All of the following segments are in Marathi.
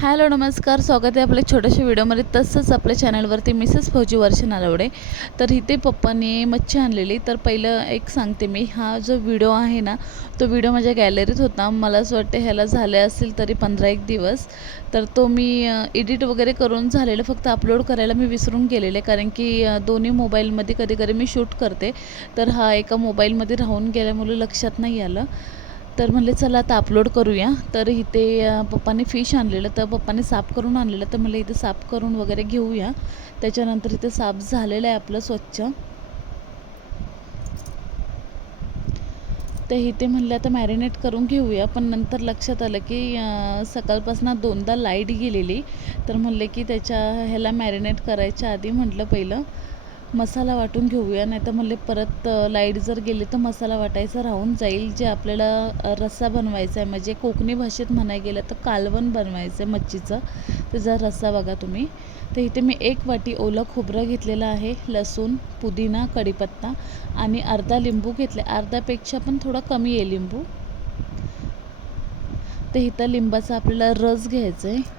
हॅलो नमस्कार. स्वागत आहे आपल्या छोट्याशा व्हिडिओमध्ये. तसंच आपल्या चॅनलवरती मिसेस फौजी वर्ष नालवडे तर इथे पप्पाने मच्छी आणलेली. तर पहिलं एक सांगते मी. हा जो व्हिडिओ आहे ना तो व्हिडिओ माझ्या गॅलरीत होता. मला असं वाटतं ह्याला झाले असतील तरी पंधरा एक दिवस. तर तो मी एडिट वगैरे करून झालेलं फक्त अपलोड करायला मी विसरून गेलेले. कारण की दोन्ही मोबाईलमध्ये कधी कधी मी शूट करते. तर हा एका मोबाईलमध्ये राहून गेल्यामुळे लक्षात नाही आलं. तर म्हणले चला आता अपलोड करूया. तर इथे पप्पाने फिश आणलेलं तर पप्पाने साफ करून आणलेलं तर म्हणलं इथे साफ करून वगैरे घेऊया. त्याच्यानंतर इथे साफ झालेलं आहे आपलं स्वच्छ. तर इथे म्हणलं आता मॅरिनेट करून घेऊया. पण नंतर लक्षात आलं की सकाळपासून दोनदा लाइट गेलेली. तर म्हणले की त्याच्या ह्याला मॅरिनेट करायच्या आधी म्हटलं पहिलं मसाला वाटून घेऊया नाही तर म्हणले परत लाइट जर गेली तर मसाला वाटायचा राहून जाईल. जे आपल्याला रस्सा बनवायचा आहे म्हणजे कोकणी भाषेत म्हणाय गेलं तर कालवण बनवायचं आहे मच्छीचं त्याचा रस्सा बघा तुम्ही. तर इथे मी एक वाटी ओलं खोबरं घेतलेलं आहे लसूण पुदिना कढीपत्ता आणि अर्धा लिंबू घेतले. अर्ध्यापेक्षा पण थोडा कमी आहे लिंबू. तर इथं लिंबाचा आपल्याला रस घ्यायचा आहे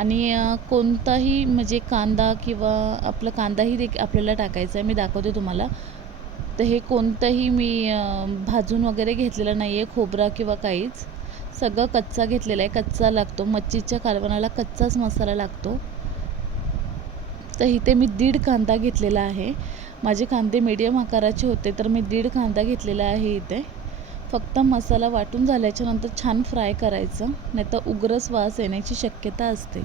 आणि कोणताही म्हणजे कांदा किंवा आपला कांदाही देख आपल्याला टाकायचा आहे. मी दाखवते तुम्हाला. तर हे कोणतंही मी भाजून वगैरे घेतलेलं नाही आहे खोबरा किंवा काहीच. सगळं कच्चा घेतलेला आहे. कच्चा लागतो. मच्छीच्या कालवणाला कच्चाच मसाला लागतो. तर इथे मी दीड कांदा घेतलेला आहे. माझे कांदे मीडियम आकाराचे होते तर मी दीड कांदा घेतलेला आहे इथे. फक्त मसाला वाटून झाल्याच्यानंतर छान फ्राय करायचं नाही तर उग्रच वास येण्याची शक्यता असते.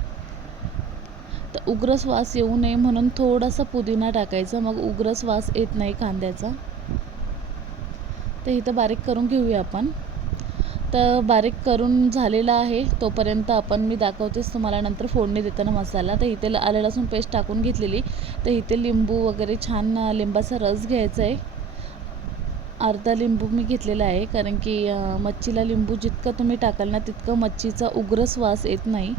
तर उग्र वास येऊ नये म्हणून थोडासा पुदिना टाकायचा मग उग्र वास येत नाही कांद्याचा. तर इथं बारीक करून घेऊया आपण. तर बारीक करून झालेला आहे तोपर्यंत आपण मी दाखवतेच तुम्हाला नंतर फोडणी देताना मसाला. तर इथे आलं लसूण पेस्ट टाकून घेतलेली. तर इथे लिंबू वगैरे छान लिंबाचा रस घ्यायचा आहे. अर्धा लिंबू मी घेतलेला आहे कारण की मच्छीला लिंबू जितकं तुम्ही टाकाल ना तितकं मच्छीचा उग्रच वास येत नाही.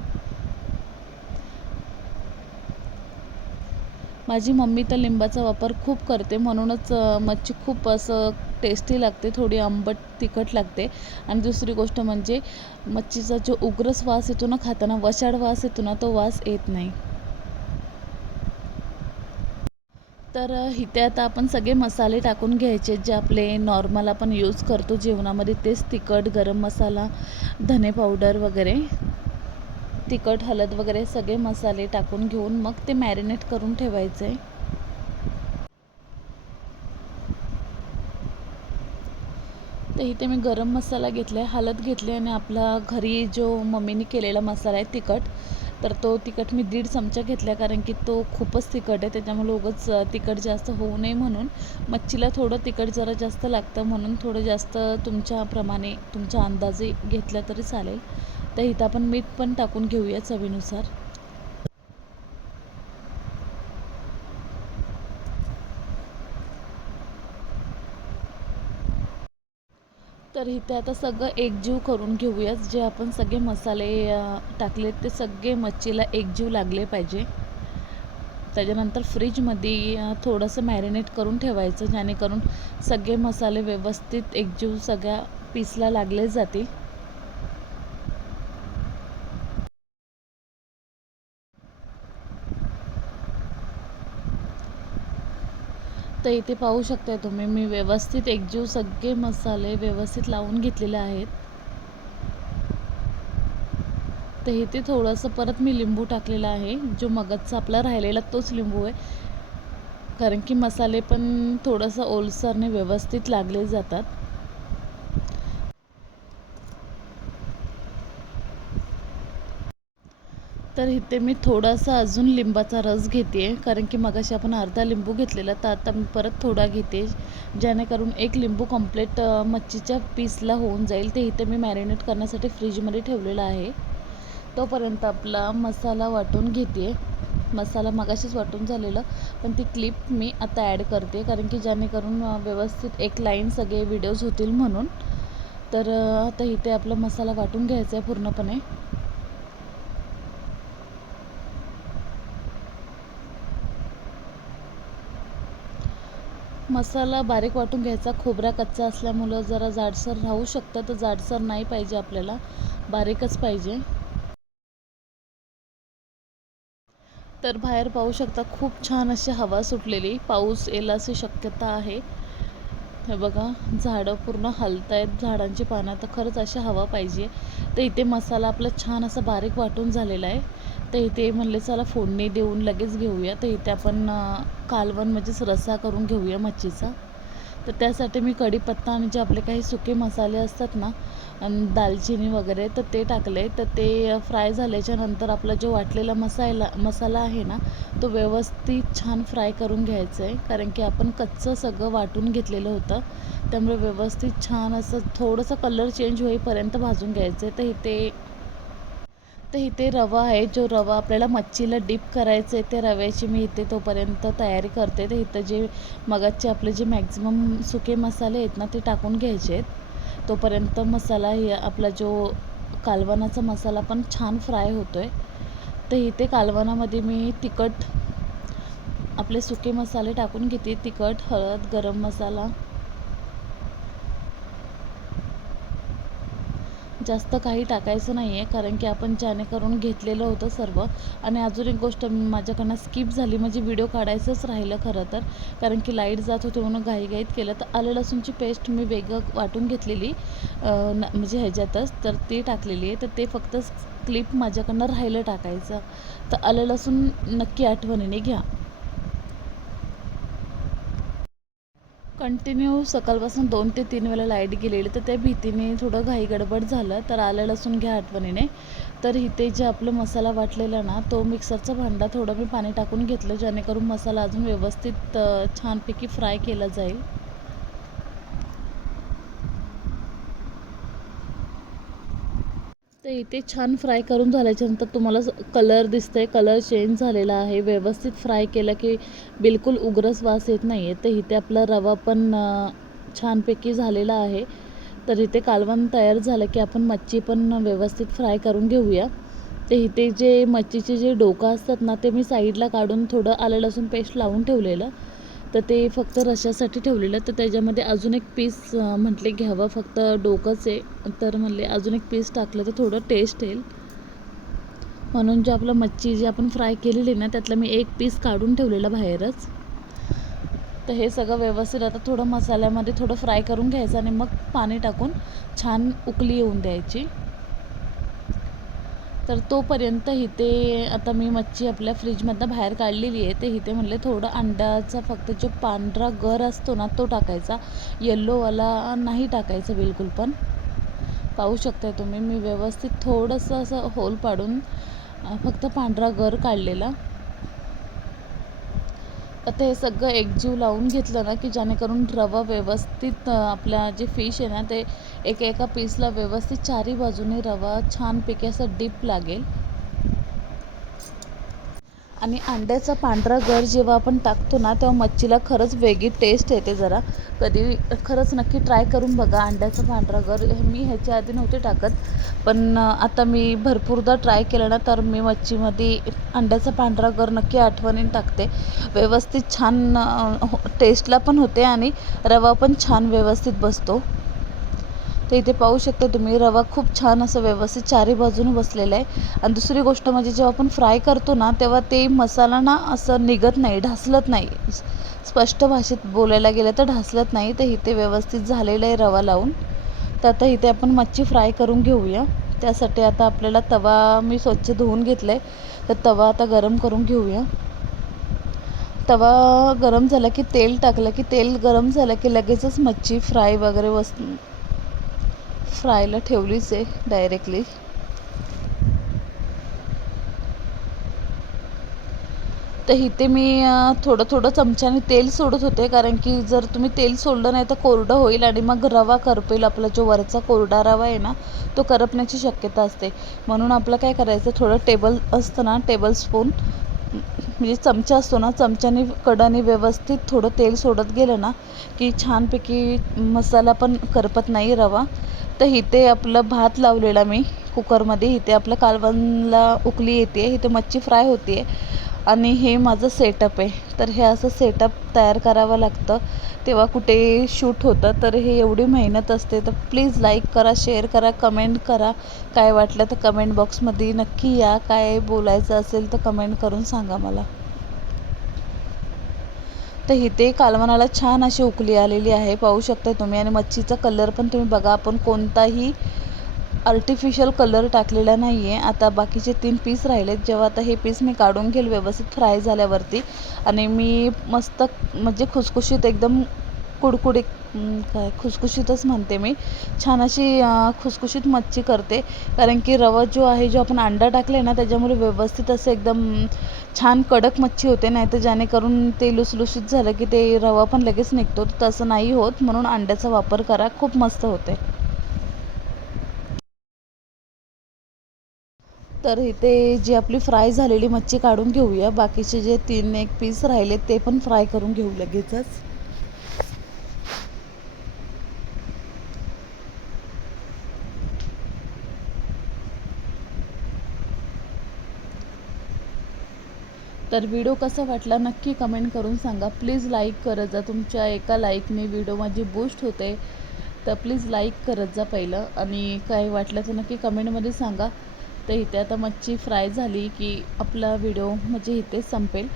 माझी मम्मी तर लिंबाचा वापर खूप करते म्हणूनच मच्छी खूप असं टेस्टी लागते थोडी आंबट तिखट लागते. आणि दुसरी गोष्ट म्हणजे मच्छीचा जो उग्र श्वास येतो ना खाताना वशाड वास येतो ना तो वास येत नाही. तर इथे आता आपण सगळे मसाले टाकून घ्यायचे जे आपले नॉर्मल आपण यूज करतो जेवणामध्ये. तेच तिखट गरम मसाला धने पावडर वगैरे. तिखट हळद वगैरे सगळे मसाले टाकून घेऊन मग ते मॅरिनेट करून ठेवायचे. तर इथे मी गरम मसाला घेतला आहे हळद घेतली आणि आपला घरी जो मम्मीने केलेला मसाला आहे तिखट तर तो तिखट मी दीड चमचा घेतला कारण की तो खूपच तिखट आहे त्याच्यामुळे उगाच तिखट जास्त होऊ नये म्हणून. मच्छीला थोडं तिखट जरा जास्त लागतं म्हणून थोडं जास्त तुमच्याप्रमाणे तुमच्या अंदाजे घेतलं तरी चालेल. तर इथं आपण मीठ पण टाकून घेऊया चवीनुसार. तर इथे आता सगळं एकजीव करून घेऊयाच जे आपण सगळे मसाले टाकलेत ते सगळे मच्छीला एकजीव लागले पाहिजे. त्याच्यानंतर फ्रीजमध्ये थोडंसं मॅरिनेट करून ठेवायचं जेणेकरून सगळे मसाले व्यवस्थित एकजीव सगळ्या पीसला लागले जातील. तर इथे पाहू शकता तुम्ही. मी व्यवस्थित एकजीव सगळे मसाले व्यवस्थित लावून घेतलेले आहेत. तर इथे थोडंसं परत मी लिंबू टाकलेला आहे. जो मगजचा आपला राहिलेला तोच लिंबू आहे. कारण की मसाले पण थोडंसं ओलसरने व्यवस्थित लागले जातात. तर इथे मी थोडासा अजून लिंबाचा रस घेते कारण की मगाशी आपण अर्धा लिंबू घेतलेला तर आता मी परत थोडा घेते जेणेकरून एक लिंबू कंप्लीट मच्छीच्या पीसला होऊन जाईल. ते इथे मी मॅरिनेट करण्यासाठी फ्रीजमध्ये ठेवलेलं आहे. तोपर्यंत आपला मसाला वाटून घेते. मसाला मगाशीच वाटून झालेलं पण ती क्लिप मी आता ॲड करते कारण की जेणेकरून व्यवस्थित एक लाईन सगळे व्हिडिओज होतील म्हणून. तर आता इथे आपला मसाला वाटून घ्यायचा आहे पूर्णपणे. मसाला बारीक वाटून घ्यायचा. खोबरा कच्चा असल्यामुळं जरा जाडसर राहू शकतं तर जाडसर नाही पाहिजे आपल्याला. बारीकच पाहिजे. तर बाहेर पाहू शकता खूप छान अशी हवा सुटलेली. पाऊस येईल अशी शक्यता आहे. हे बघा झाडं पूर्ण हलत आहेत झाडांची पानं तर खरंच अशी हवा पाहिजे. तर इथे मसाला आपला छान असा बारीक वाटून झालेला आहे. तर इथे म्हणले चला फोडणी देऊन लगेच घेऊया. तर इथे आपण कालवण म्हणजेच रस्सा करून घेऊया मच्छीचा. तर त्यासाठी मी कढीपत्ता आणि जे आपले काही सुके मसाले असतात ना दालचिनी वगैरे तर ते टाकले. तर ते फ्राय झाल्याच्यानंतर आपला जो वाटलेला मसाला मसाला आहे ना तो व्यवस्थित छान फ्राय करून घ्यायचा आहे. कारण की आपण कच्चं सगळं वाटून घेतलेलं होतं. त्यामुळे व्यवस्थित छान असं थोडंसं कलर चेंज होईपर्यंत भाजून घ्यायचं आहे. तर इथे तर इथे रवा आहे. जो रवा आपल्याला मच्छीला डिप करायचं आहे ते रव्याची मी इथे तोपर्यंत तयारी करते. तर इथं जे मगाचे आपले जे मॅक्झिमम सुके मसाले आहेत ना ते टाकून घ्यायचे आहेत. तोपर्यंत मसाला हे आपला जो कालवनाचा मसाला पण छान फ्राय होतो आहे तर इथे कालवनामध्ये मी तिखट आपले सुके मसाले टाकून घेते. तिखट हळद गरम मसाला जास्त काही टाकायचं नाही आहे कारण की आपण ज्याने करून घेतलेलं होतं सर्व. आणि अजून एक गोष्ट माझ्याकडनं स्किप झाली म्हणजे व्हिडिओ काढायचंच राहिलं खरं तर. कारण की लाइट जात होती म्हणून घाईघाईत केलं. तर आलं लसूणची पेस्ट मी वेगळं वाटून घेतलेली. न- म्हणजे ह्याच्यातच तर ती टाकलेली आहे. तर ते फक्त क्लिप माझ्याकडनं राहिलं टाकायचं. तर आलं लसूण नक्की आठवणीने घ्या. कंटिन्यू सकाळपासून दोन ते तीन वेळा लाइट गेलेली तर त्या भीतीने थोडं घाई गडबड झालं तर आलं लसूण घ्या आठवणीने. तर इथे जे आपलं मसाला वाटलेला ना तो मिक्सरचा भांडा थोडं मी पाणी टाकून घेतलं जेणेकरून मसाला अजून व्यवस्थित छानपैकी फ्राय केला जाईल. तर इथे छान फ्राय करून झाल्याच्यानंतर तुम्हाला कलर दिसतंय. कलर चेंज झालेला आहे. व्यवस्थित फ्राय केलं की बिलकुल उग्रच वास येत नाही आहे तर इथे आपला रवा पण छानपैकी झालेला आहे. तर इथे कालवण तयार झालं की आपण मच्छी पण व्यवस्थित फ्राय करून घेऊया. ते इथे जे मच्छीचे जे डोकं असतात ना ते मी साईडला काढून थोडं आलं लसूण पेस्ट लावून ठेवलेलं. तर ते फक्त रशासाठी ठेवलेलं तर त्याच्यामध्ये अजून एक पीस म्हटले घ्यावं फक्त डोकंच आहे. तर म्हणले अजून एक पीस टाकलं तर थोडं टेस्ट येईल. म्हणून जे आपलं मच्छी जी आपण फ्राय केलेली ना त्यातलं मी एक पीस काढून ठेवलेलं बाहेरच. तर हे सगळं व्यवस्थित आता थोडं मसाल्यामध्ये थोडं फ्राय करून घ्यायचं आणि मग पाणी टाकून छान उकली येऊन द्यायची. तर तोपर्यंत इथे आता मी मच्छी आपल्या फ्रीजमधनं बाहेर काढलेली आहे. ते इथे म्हणले थोडं अंड्याचा फक्त जो पांढरा गर असतो ना तो टाकायचा. येल्लोवाला नाही टाकायचा बिलकुल पण. पाहू शकताय तुम्ही मी व्यवस्थित थोडंसं असं होल पाडून फक्त पांढरा गर काढलेला. आता हे सगळं एकजीव लावून घेतलं ना की जेणेकरून रवा व्यवस्थित आपल्या जे फिश आहे ना ते एका एका पीसला व्यवस्थित चारी बाजूने रवा छानपैकी असं डीप लागेल. आणि अंड्याचा पांढरा गर जेव्हा आपण टाकतो ना तेव्हा मच्छीला खरंच वेगळी टेस्ट येते जरा. कधी खरंच नक्की ट्राय करून बघा अंड्याचा पांढरा गर हे मी ह्याच्या आधी नव्हते टाकत पण आता मी भरपूरदा ट्राय केलं ना तर मी मच्छीमध्ये अंड्याचा पांढरा गर नक्की आठवणीने टाकते. व्यवस्थित छान टेस्टला हो, पण होते आणि रवा पण छान व्यवस्थित बसतो. तर इथे पाहू शकता तुम्ही रवा खूप छान असं व्यवस्थित चारी बाजूने बसलेला आहे. आणि दुसरी गोष्ट म्हणजे जेव्हा आपण फ्राय करतो ना तेव्हा ते मसाला ना असं निघत नाही ढासलत नाही. स्पष्ट भाषेत बोलायला गेलं तर ढासलत नाही. तर इथे व्यवस्थित झालेलं आहे रवा लावून. तर आता इथे आपण मच्छी फ्राय करून घेऊया. त्यासाठी आता आपल्याला तवा मी स्वच्छ धुवून घेतला आहे तर तवा आता गरम करून घेऊया. तवा गरम झाला की तेल टाकलं की तेल गरम झालं की लगेचच मच्छी फ्राय वगैरे वस फ्रायला ठेवलीच आहे डायरेक्टली तर इथे मी थोडं थोडं चमच्याने तेल सोडत होते कारण की जर तुम्ही तेल सोडलं नाही तर कोरडं होईल आणि मग रवा करपेल. आपला जो वरचा कोरडा रवा आहे ना तो करपण्याची शक्यता असते. म्हणून आपलं काय करायचं थोडं टेबल असतं ना टेबल स्पून म्हणजे चमचा असतो ना चमच्याने कडाने व्यवस्थित थोडं तेल सोडत गेलं ना की छानपैकी मसाला पण करपत नाही रवा. तर इथे आपलं भात लावलेला मी कुकरमध्ये. इथे आपलं कालवणला उकली येते इथे मच्छी फ्राय होते आणि हे माझं सेटअप आहे. तर हे असं सेटअप तयार करावं लागतं. तेव्हा कुठे शूट होतं तर हे एवढी मेहनत असते. तर प्लीज लाईक करा शेअर करा कमेंट करा. काय वाटलं तर कमेंट बॉक्समध्ये नक्की या. काय बोलायचं असेल तर कमेंट करून सांगा मला. तर इथे कालवणाला छान अशी उकली आलेली आहे. पाहू शकता तुम्ही. आणि मच्छीचा कलर पण तुम्ही बघा आपण कोणताही आर्टिफिशियल कलर टाकलेला नाही आहे आता बाकीचे तीन पीस राहिलेत. जेव्हा आता हे पीस मी काढून घेईल व्यवस्थित फ्राय झाल्यावरती. आणि मी मस्त म्हणजे खुसखुशीत एकदम कुडकुडीत काय खुसखुशीतच म्हणते मी. छान अशी खुसखुशीत मच्छी करते. कारण की रवा जो आहे जो आपण अंडा टाकले ना त्याच्यामुळे व्यवस्थित असं एकदम छान कडक मच्छी होते. नाही तर जेणेकरून ते लुसलुशीत झालं की ते रवा पण लगेच निघतो. तर तसं नाही होत. म्हणून अंड्याचा वापर करा. खूप मस्त होते. तर इथे जी आपली फ्राय झालेली मच्छी काढून घेऊया. बाकीचे जे तीन एक पीस राहिले ते पण फ्राय करून घेऊ लगेचच. तर व्हिडिओ कसा वाटला नक्की कमेंट करून सांगा. प्लीज लाईक करत जा. तुमच्या एका लाईकने व्हिडिओ माझी बूस्ट होते. तर प्लीज लाईक करत जा पहिलं. आणि काय वाटलं तर नक्की कमेंटमध्ये सांगा. तर इथे आता मच्छी फ्राय झाली की आपला व्हिडिओ म्हणजे इथेच संपेल.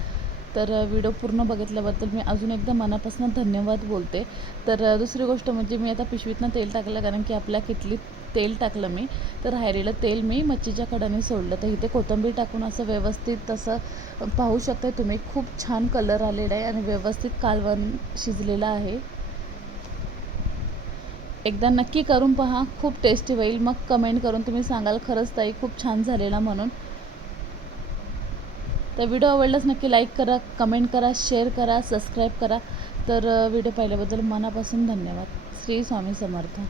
तर व्हिडिओ पूर्ण बघितल्याबद्दल मी अजून एकदा मनापासून धन्यवाद बोलते. तर दुसरी गोष्ट म्हणजे मी आता पिशवीतनं तेल टाकलं कारण की आपल्या किटलीत तेल टाकलं मी. तर राहिलेलं तेल मी मच्छीच्या कडाने सोडलं. तर इथे कोथिंबीर टाकून असं व्यवस्थित तसं पाहू शकता तुम्ही खूप छान कलर आलेला आहे आणि व्यवस्थित कालवण शिजलेलं आहे. एकदा नक्की करून पहा खूप टेस्टी होईल. मग कमेंट करून तुम्ही सांगाल खरंच ताई खूप छान झालेला म्हणून. तर व्हिडिओ आवडलाच नक्की लाईक करा कमेंट करा शेअर करा सबस्क्राईब करा. तर व्हिडिओ पाहिल्याबद्दल मनापासून धन्यवाद. श्री स्वामी समर्थ.